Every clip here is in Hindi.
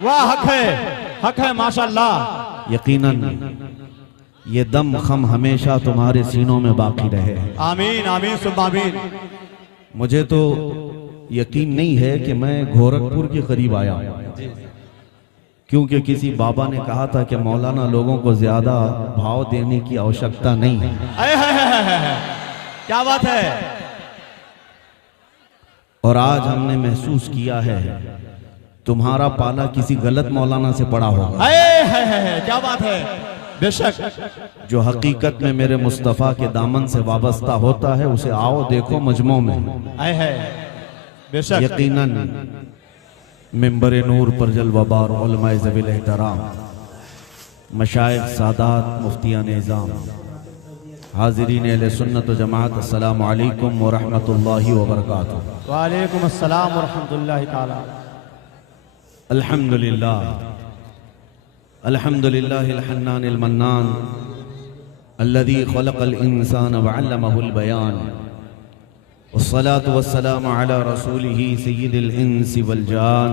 वाह हक है माशाअल्लाह। यकीनन ये दम खम हमेशा तुम्हारे सीनों में बाकी रहे। आमीन आमीन सुब्ह आमीन। मुझे तो यकीन नहीं है कि मैं गोरखपुर के करीब आया हूं, क्योंकि किसी बाबा ने कहा था कि मौलाना लोगों को ज्यादा भाव देने की आवश्यकता नहीं है। क्या बात है। और आज हमने महसूस किया है तुम्हारा पाला किसी गलत मौलाना से पड़ा होगा। क्या बात है। बेशक जो हकीकत में मेरे मुस्तफ़ा के दामन से वाबस्ता होता है उसे आओ देखो मजमू में। बेशक यकीनन मिंबर नूर पर जलवाबार उलमाए ज़वील एहतराम, मशाइख सादात, मुफ्तियान निज़ाम, हाज़िरीन अहले सुन्नत व जमात, अस्सलामु अलैकुम व रहमतुल्लाहि व बरकातुहू। वालेकुम अस्सलाम व रहमतुल्लाहि ताला। अल्हम्दुलिल्लाह अल्हम्दुलिल्लाहिल हन्नानिल मन्नान अल्लज़ी खलक़ल इंसान व अल्लमहुल बयान, वस्सलातु वस्सलामु अला रसूलिही सय्यिदिल इंसी वल जान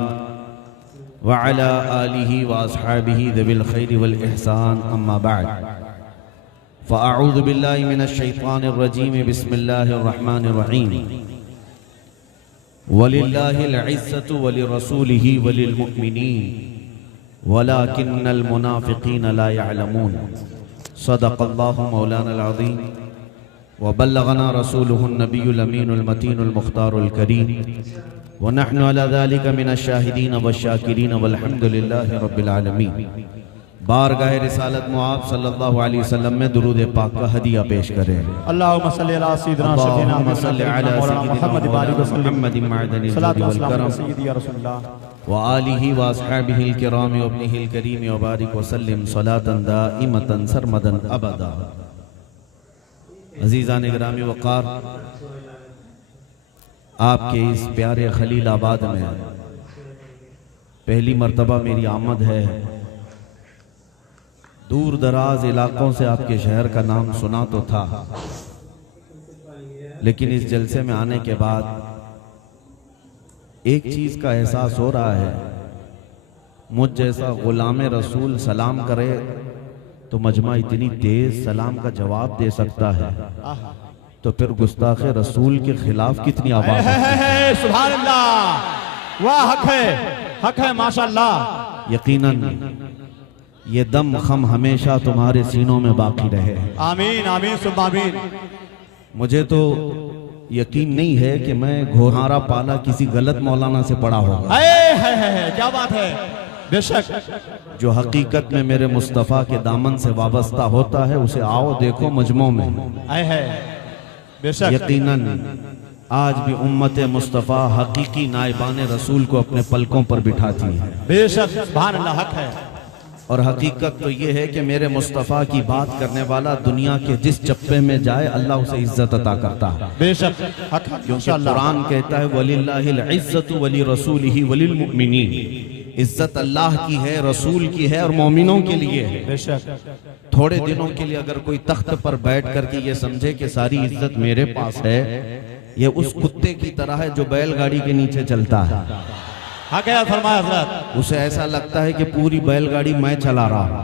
व अला आलिही व अस्हाबिही ज़िल खैरि वल इहसान, अम्मा बअद। फ़अऊज़ु बिल्लाहि मिनश शैतानिर रजीम, बिस्मिल्लाहिर रहमानिर रहीम। वलिल्लाहिल इज़्ज़तु वलिरसूलिही वलिल मुअ्मिनीन वलाकिन्नल मुनाफ़िक़ीन ला यअलमून। सदक़ल्लाहु मौलानाल अज़ीम व बल्लगना रसूलुहुन नबियुल अमीनुल मतीनुल मुख्तारुल करीम व नहनु अला ज़ालिका मिनश शाहिदीन वश्शाकिरीन वल्हम्दुलिल्लाहि रब्बिल आलमीन। बारगाह रिसालत मुआब सल्लल्लाहु अलैहि वसल्लम में दुरूद पाक का हदिया पेश करें। अल्लाहुम्मा सल्लि अला सय्यिदिना मुहम्मद व आलिहि व अस्हाबिहिल किराम व इब्निहिल करीम व बारिक व सल्लिम सलातन दाइमतन सरमदन अबदा। अज़ीज़ान गिरामी वक़ार, आपके इस प्यारे खलीलाबाद में पहली मर्तबा मेरी आमद है। दूर दराज इलाकों से आपके शहर का नाम सुना तो था, लेकिन इस जलसे में आने के बाद एक चीज का एहसास हो रहा है, मुझ जैसा गुलाम रसूल सलाम करे तो मजमा इतनी तेज सलाम का जवाब दे सकता है, तो फिर गुस्ताख रसूल के खिलाफ कितनी आवाज है। सुभान अल्लाह। वाह हक है माशाअल्लाह। यकीनन ये दम खम हमेशा तुम्हारे सीनों में बाकी रहे। आमीन आमीन सुब्ह आमीन। मुझे तो यकीन नहीं है कि मैं घोहारा पाला किसी गलत मौलाना से पड़ा होगा। क्या बात है। बेशक जो हकीकत में मेरे मुस्तफ़ा के दामन से वाबस्ता होता है उसे आओ देखो मजमू में। बेशक यकीनन आज भी उम्मत मुस्तफ़ा हकीकी नाइबान रसूल को अपने पलकों पर बिठाती है। बेशक सुभान अल्लाह। हक है। और हकीकत तो ये है कि मेरे मुस्तफ़ा की बात करने वाला दुनिया के जिस चप्पे में जाए अल्लाह उसे इज्जत अता करता है। बेशक हक। क्योंकि कुरान कहता है वलिल्लाहिल इज़्ज़तु वली रसूलिही वलिल मुअ्मिनीन। इज्जत अल्लाह की है, रसूल की है और मोमिनों के लिए है। बेशक थोड़े दिनों के लिए अगर कोई तख्त पर बैठ करके ये समझे कि सारी इज्जत मेरे पास है, ये उस कुत्ते की तरह है जो बैलगाड़ी के नीचे चलता है। क्या फरमाया हज़रत। उसे ऐसा लगता है कि पूरी बैलगाड़ी मैं चला रहा हूं।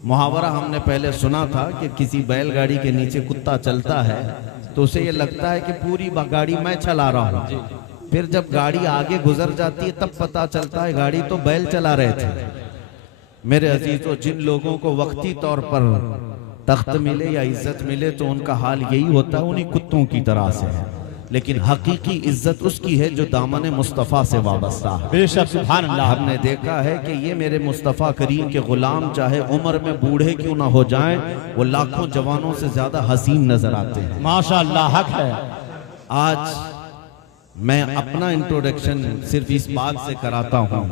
मुहावरा हमने पहले सुना था कि किसी बैलगाड़ी के नीचे कुत्ता चलता है तो उसे ये लगता है कि पूरी गाड़ी मैं चला रहा हूं। फिर जब गाड़ी आगे गुजर जाती है तब पता चलता है गाड़ी तो बैल चला रहे थे। मेरे अजीजों, जिन लोगों को वक्ती तौर पर तख्त मिले या इज्जत मिले तो उनका हाल यही होता है, उन्हीं कुत्तों की तरह से है। लेकिन हकीकी इज्जत उसकी है जो दामन मुस्तफ़ा से वाबस्ता है। बेशक सुभान अल्लाह। हमने देखा है कि ये मेरे मुस्तफ़ा करीम के गुलाम चाहे उम्र में बूढ़े क्यों ना हो जाएं, वो लाखों जवानों से ज्यादा हसीन नजर आते हैं। माशाअल्लाह। हक है। आज मैं अपना इंट्रोडक्शन सिर्फ इस बात से कराता हूँ,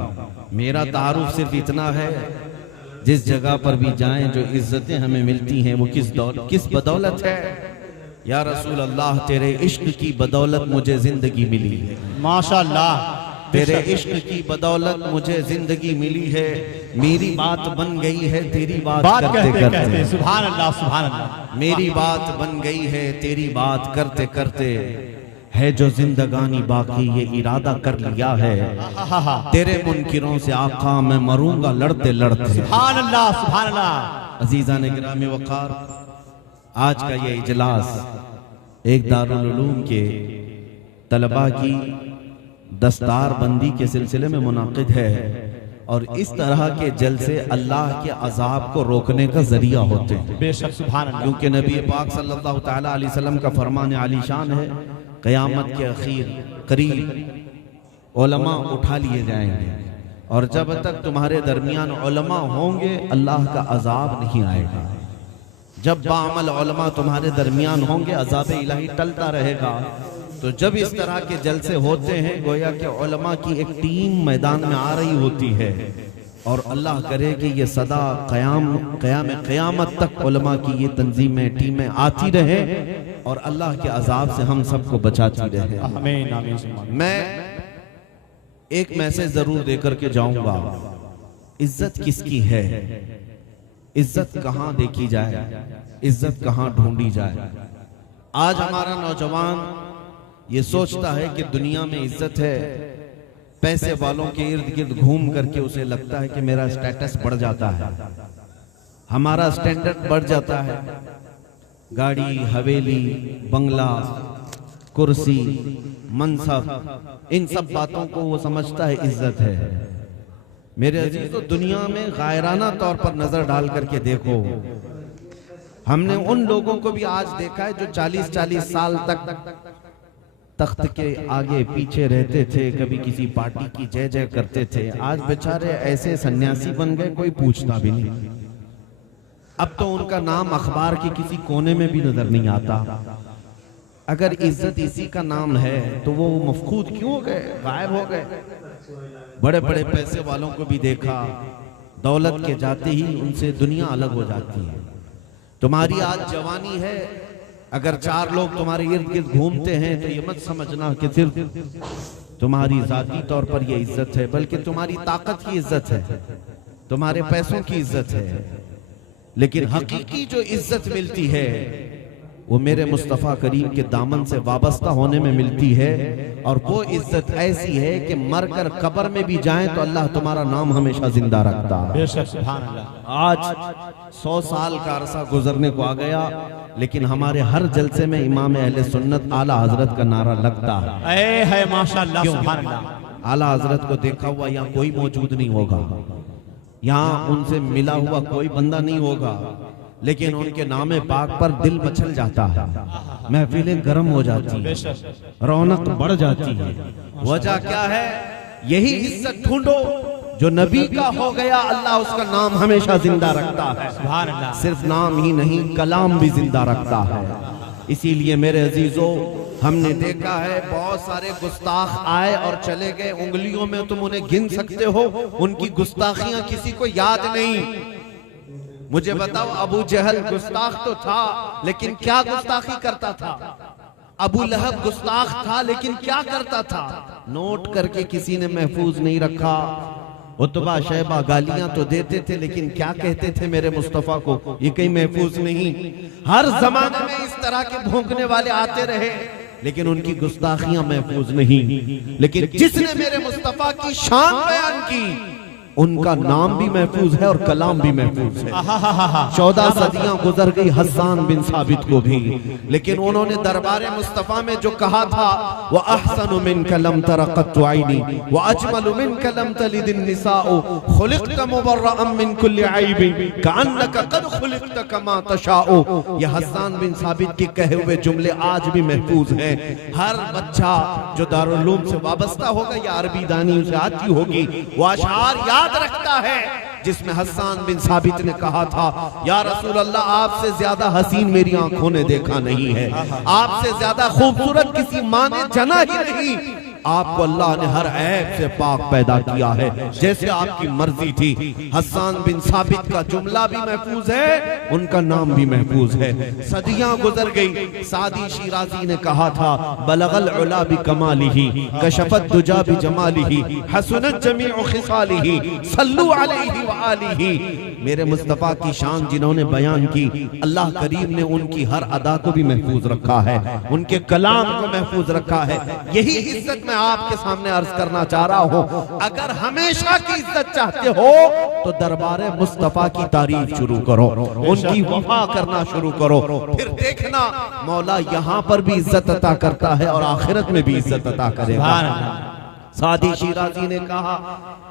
मेरा तारुफ सिर्फ इतना है, जिस जगह पर भी जाएं जो इज्जतें हमें मिलती हैं वो किस बदौलत है। या रसूल अल्लाह, तेरे इश्क की बदौलत मुझे जिंदगी मिली है। माशाअल्लाह। तेरे इश्क की बदौलत मुझे जिंदगी मिली है। मेरी बात बन गई है तेरी बात करते करते। सुभान अल्लाह सुभान अल्लाह। मेरी बात बन गई है तेरी बात करते करते। है जो जिंदगानी बाकी ये इरादा कर लिया है, तेरे मुनकिरों से आका मैं मरूंगा लड़ते लड़ते। सुभान अल्लाह, सुभान अल्लाह। अजीज़ान गिरामी वक़ार, आज का ये इजलास एक दारुल उलूम के तलबा की दस्तार बंदी के सिलसिले में मुनाकिद है, और इस तरह के जलसे अल्लाह के अजाब को रोकने का जरिया होते हैं। बेशक, सुभान अल्लाह। क्योंकि नबी पाक सल्लल्लाहु तआला अलैहि वसल्लम का फरमान आलीशान है, क़यामत के अखीर करीब उलमा उठा लिए जाएंगे, और जब तक तुम्हारे दरमियान उलमा होंगे अल्लाह का अजाब नहीं आएगा। जब बाअमल उलमा तुम्हारे दरमियान होंगे अजाब इलाही टलता रहेगा। तो जब इस तरह के जलसे होते हैं, गोया कि उलमा की एक टीम मैदान में आ रही होती है, और अल्लाह करे कि ये सदा क़यामत तक उलमा की ये तंजीमें टीमें आती रहे और अल्लाह के अजाब से हम सबको बचाती रहे। आमीन, आमीन। मैं एक मैसेज जरूर देकर के जाऊंगा, इज्जत किसकी है, इज्जत कहाँ देखी जाए, इज्जत कहाँ ढूंढी जाए। आज हमारा नौजवान ये सोचता है कि दुनिया में इज्जत है, पैसे वालों के इर्द गिर्द घूम करके उसे लगता है कि मेरा स्टेटस बढ़ जाता है, हमारा स्टैंडर्ड बढ़ जाता है। गाड़ी, हवेली, बंगला, कुर्सी, मनसब, इन सब बातों को वो समझता है इज्जत है। मेरे अजीज, तो दुनिया में गायराना तौर पर नजर डाल करके देखो, हमने उन लोगों को भी आज देखा है जो 40-40 साल तक तख्त के आगे पीछे रहते थे, कभी किसी पार्टी की जय जय करते थे। आज बेचारे ऐसे सन्यासी बन गए, कोई पूछता भी नहीं। अब तो उनका नाम अखबार के किसी कोने में भी नजर नहीं आता। अगर इज्जत इसी का नाम है तो वो मफकूद क्यों हो गए, गायब हो गए। बड़े बड़े पैसे वालों को भी देखा, दौलत के जाते ही उनसे दुनिया अलग हो जाती है। तुम्हारी आज जवानी है, अगर 4 लोग तुम्हारे इर्द गिर्द घूमते हैं तो ये मत समझना कि सिर्फ तुम्हारी जाती तौर पर ये इज्जत है, बल्कि तुम्हारी ताकत की इज्जत है, तुम्हारे पैसों की इज्जत है। लेकिन हकीकी जो इज्जत मिलती है वो मेरे मुस्तफ़ा करीम के दामन से वाबस्ता होने में मिलती है, और वो इज्जत ऐसी है कि मरकर कब्र में भी जाएं तो अल्लाह तुम्हारा नाम हमेशा जिंदा रखता है। बेशक, सुभान अल्लाह। आज 100 साल का अरसा गुजरने को आ गया, लेकिन हमारे हर जलसे में इमाम अहले सुन्नत आला हजरत का नारा लगता है। माशाअल्लाह, सुभान अल्लाह। आला हजरत को देखा हुआ यहाँ कोई मौजूद नहीं होगा, यहाँ उनसे मिला हुआ कोई बंदा नहीं होगा, लेकिन उनके नामे पाक पर दिल मचल जाता है, महफिलें गर्म हो जाती है, रौनक बढ़ जाती है। वजह क्या है? यही इज्जत ढूंढो जो नबी का हो गया, अल्लाह उसका नाम हमेशा जिंदा रखता है। सुभान अल्लाह। सिर्फ नाम ही नहीं, कलाम भी जिंदा रखता है। इसीलिए मेरे अजीजों, हमने देखा है बहुत सारे गुस्ताख आए और चले गए, उंगलियों में तुम उन्हें गिन सकते हो, उनकी गुस्ताखियां किसी को याद नहीं। मुझे बताओ, अबू जहल गुस्ताख तो था, लेकिन क्या गुस्ताखी करता था? अबू लहब गुस्ताख था, लेकिन क्या करता था? नोट करके किसी ने महफूज नहीं रखा। उतबा शैबा गालियां तो देते थे, लेकिन क्या कहते थे मेरे मुस्तफा को, ये कहीं महफूज नहीं। हर जमाने में इस तरह के भौंकने वाले आते रहे, लेकिन उनकी गुस्ताखियां महफूज नहीं। लेकिन जिसने मेरे मुस्तफा की शान बयान की, उनका नाम भी महफूज है और कलाम भी महफूज है। 14 सदियां गुजर गई हस्सान बिन साबित को भी, लेकिन उन्होंने दरबारे मुस्तफा में जो कहा था, वह अहसनु मिन कलम तरक़त आइनी व अजमलु मिन कलम तलिदिन निसाउ खुलिक़त मुबर्रअन मिन कुल्लि ऐब कअन्नका क़द खुलिक़त कमा तशाउ। यह हस्सान बिन साबित के कहे हुए जुमले आज भी महफूज हैं। हर बच्चा जो दारुल उलूम से वाबस्ता होगा या अरबी दानी उसे आती होगी, वो अशआर याद रखता है जिसमें हस्सान बिन साबित ने कहा था, या रसूल अल्लाह, आपसे ज्यादा हसीन मेरी आंखों ने देखा नहीं है, आपसे ज्यादा खूबसूरत किसी माँ ने जना ही नहीं, आपको अल्लाह ने हर ऐब से पाक पैदा किया है, जैसे आपकी मर्जी थी। हसन बिन साबित का जुमला भी महफूज है, उनका नाम भी महफूज है। सदियां गुजर गई, सादी शिराजी ने कहा था, बलगल उला बि कमालिही कशफत दुजा बि जमालिही हसनत जमीउ खिसालिही सल्लु अलैहि व आलिही। मेरे मुस्तफा की शान जिन्होंने बयान की, अल्लाह करीम ने उनकी हर अदा को भी महफूज रखा है, उनके कलाम को महफूज रखा है। यही इज्जत मैं आपके सामने अर्ज करना चाह रहा हूँ। अगर हमेशा की इज्जत चाहते हो तो दरबारे मुस्तफा की तारीफ शुरू करो, उनकी वफा करना शुरू करो, फिर देखना मौला यहाँ पर भी इज्जत अता करता है और आखिरत में भी इज्जत अता करेगा। सादी शिराजी ने कहा,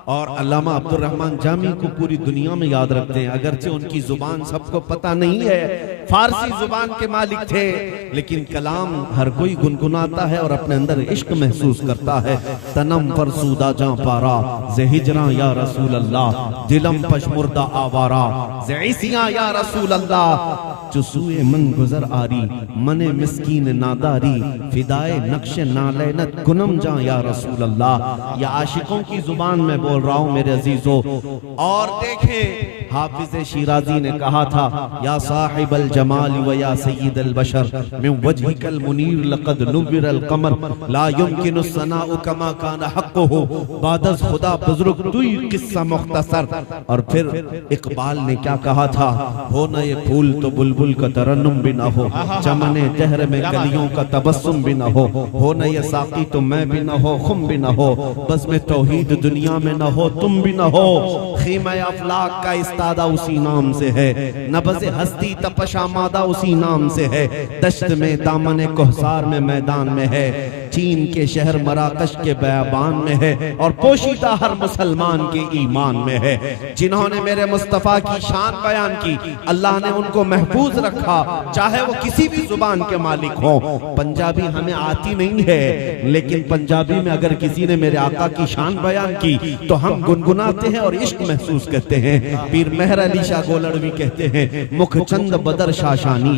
और अल्लामा अब्दुल रहमान जामी को पूरी दुनिया में याद रखते हैं, अगरचे उनकी जुबान सबको पता नहीं है, फारसी जुबान के मालिक थे, लेकिन कलाम हर कोई गुनगुनाता है और अपने अंदर इश्क महसूस करता है। तनम फरसूदा जा पारा जे हिजरा या रसूल अल्लाह, दिलम पशमुर्दा आवारा जे इसिया या रसूल अल्लाह, चुसूए मन गुजर आरी मने मिस्कीन नादारी, फिदाए नक्श नालैनत गुनम जा या रसूल अल्लाह। या आशिकों की जुबान में बोल रहा हूं मेरे अजीजों। और देखें, हाफिज शिराजी ने कहा था, या साहिबल जमाल व या सय्यदल बशर मिन वजहिकल मुनीर लक़द नुव्विरल कमर ला युमकिनु सनाउ कमा कान हक़्क़ुहु बादस खुदा बुजुर्ग तुई किस्सा मुख्तसर। और फिर इकबाल ने क्या कहा था, हो न ये फूल तो बुलबुल का तरन्नुम भी न हो, चमने जहर में कलियों का तबस्सुम भी न हो न ये साकी तो मैं भी न हो, खुम भी न हो, बस में तौहीद दुनिया में न हो, तुम भी न हो। खीमा अफलाक का इस्तादा उसी नाम से है, नबज़ हस्ती तपशा मादा उसी नाम से है, दश्त में दामन कोहसार में मैदान में है, चीन के शहर मराकश के बयाबान में है, और पोशीदा हर मुसलमान के ईमान में है। जिन्होंने मेरे मुस्तफ़ा की शान बयान की, अल्लाह ने उनको महफूज रखा, चाहे वो किसी भी जुबान के मालिक हो। पंजाबी हमें आती नहीं है, लेकिन पंजाबी में अगर किसी ने मेरे आका की शान बयान की तो हम गुनगुनाते हैं और इश्क महसूस करते हैं। पीर मेहर अली शाह गोलड़वी कहते हैं, मुख चंद बदर शाशानी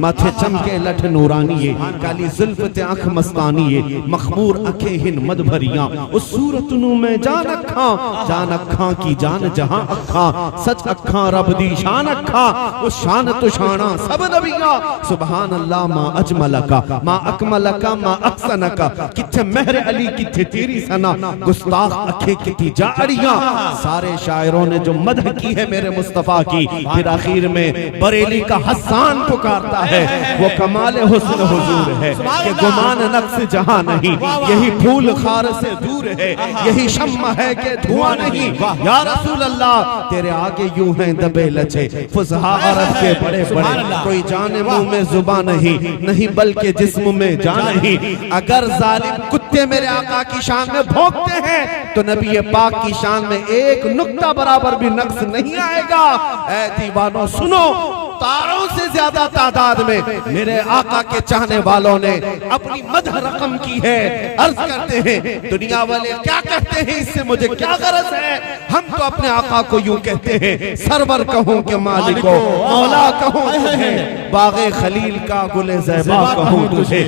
माथे चमके लठ नूरानी, काली जुल्फ आंख मस्तानी, मखमूर अखे हिन मद भरिया, उस सूरत नू मैं जान अखा की जान जहां अखा, सच अखा रब दी शान अखा, उस शान तो शाना सब नबिया। सुभान अल्लाह मा अजमलका मा अकमलका मा अहसनका, किथे मेहर अली किथे तेरी सना, गुस्ताख अखे किथी जाड़ियां। सारे शायरों ने जो मदह की है मेरे मुस्तफा की, फिर आखिर में बरेली का हसन पुकारता है, वो कमाल हुस्न हुजूर है कि गुमान नक्श जहां नहीं, यही फूल खार से दूर है, यही शम्मा है कि धुआं नहीं। या रसूल अल्लाह तेरे आगे यूं हैं दबे लचे फुसहा अरब के बड़े बड़े, कोई जाने मुंह में जुबान नहीं बल्कि जिस्म में जान नहीं। अगर जालिम कुत्ते मेरे आका की शान में भौंकते हैं तो नबी पाक की शान में एक नुक्ता बराबर भी नक्स नहीं आएगा। ऐ दीवानों सुनो, तारों से ज्यादा तादाद में मेरे आका के चाहने वालों ने अपनी मदह रकम की है। अर्ज करते हैं, दुनिया वाले क्या कहते हैं, इससे मुझे क्या गरज है। हम तो अपने आका को यूं कहते हैं, सरवर कहूं के मालिको, मौला कहूं तुझे, बागे खलील का गुले ज़ैबा कहूं तुझे।